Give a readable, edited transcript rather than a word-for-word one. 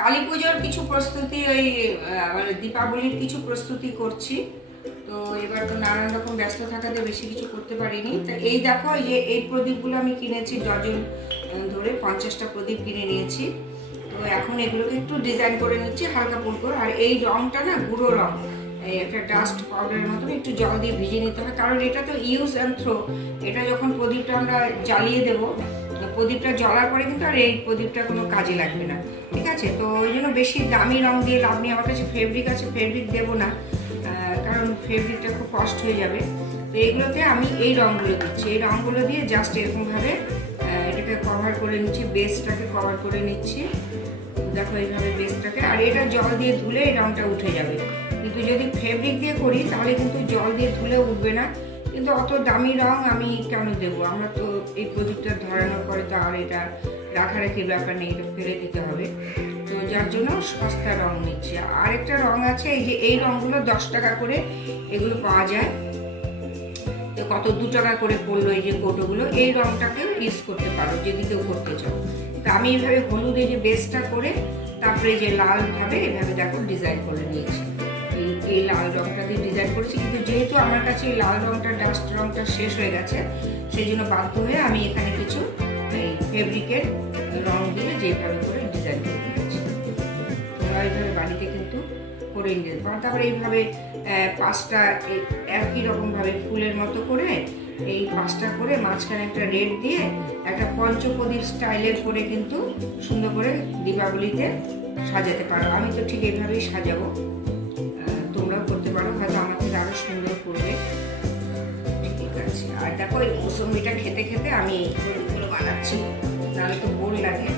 কালী পুজোর কিছু প্রস্তুতি, ওই মানে দীপাবলির কিছু প্রস্তুতি করছি। তো এবার তো নানান রকম ব্যস্ত থাকাতে বেশি কিছু করতে পারিনি। তা এই দেখো, এই প্রদীপগুলো আমি কিনেছি ডজন ধরে 50টা প্রদীপ কিনে নিয়েছি। তো এখন এগুলোকে একটু ডিজাইন করে নিচ্ছি হালকা ফুলকো। আর এই রঙটা না গুঁড়ো রঙ, এই একটা ডাস্ট পাউডারের মতন একটু জল দিয়ে ভিজিয়ে নিতে হবে, কারণ এটা তো ইউজ অ্যান্ড থ্রো। এটা যখন প্রদীপটা আমরা জ্বালিয়ে দেবো, প্রদীপটা জ্বলার পরে কিন্তু আর এই প্রদীপটা কোনো কাজে লাগবে না, ঠিক আছে? তো ওই জন্য বেশি দামি রং দিয়ে লাভ নেই। আমার কাছে ফেব্রিক আছে, ফেব্রিক দেবো না, কারণ ফেব্রিকটা খুব কষ্ট হয়ে যাবে। তো এইগুলোতে আমি এই রঙগুলো দিচ্ছি। এই রঙগুলো দিয়ে জাস্ট এরকমভাবে এটাকে কভার করে নিচ্ছি, বেসটাকে কভার করে নিচ্ছি। দেখো এইভাবে বেসটাকে, আর এটা জল দিয়ে ধুলে এই রঙটা উঠে যাবে। কিন্তু যদি ফেব্রিক দিয়ে করি তাহলে কিন্তু জল দিয়ে ধুলে উঠবে না। কিন্তু অত দামি রং আমি কেন দেবো? আমরা তো এই প্রদীপটা ধরানোর পরে তো আর এটা রাখারাখির ব্যাপার নেই, এটা ফেলে দিতে হবে। তো যার জন্য সস্তা রং নিচ্ছি। আরেকটা রং আছে, এই যে এই রঙগুলো 10 টাকা করে এগুলো পাওয়া যায়। তো কত 2 টাকা করে পড়লো এই যে কৌটোগুলো। এই রঙটাকেও ইউজ করতে পারো যদি কেউ করতে চাও। তা আমি এইভাবে হলুদ এই যে বেসটা করে তারপরে এই যে লালভাবে এভাবে দেখো ডিজাইন করে নিয়েছি। এই লাল রঙটা দিয়ে ডিজাইন করেছি, কিন্তু যেহেতু আমার কাছে এই লাল রঙটা ডাস্ট রঙটা শেষ হয়ে গেছে, সেই জন্য বাধ্য হয়ে আমি এখানে কিছু এই ফেব্রিকের রং দিয়ে যেভাবে করে ডিজাইন করে নিয়েছি। তোমরা এইভাবে বাড়িতে কিন্তু করে নিতে পারো। তারপরে এইভাবে 5টা একই রকমভাবে ফুলের মতো করে এই 5টা করে মাঝখানে একটা রেড দিয়ে একটা পঞ্চপ্রদীপ স্টাইলের করে কিন্তু সুন্দর করে দীপাবলিতে সাজাতে পারো। আমি তো ঠিক এইভাবেই সাজাবো, তোমরাও করতে পারো, হয়তো আমার থেকে আরও সুন্দর করবে। ঠিক আছে। আর দেখো এই মৌসুমিটা খেতে খেতে আমি এই প্রদীপগুলো বানাচ্ছি, নাহলে তো বোর লাগে।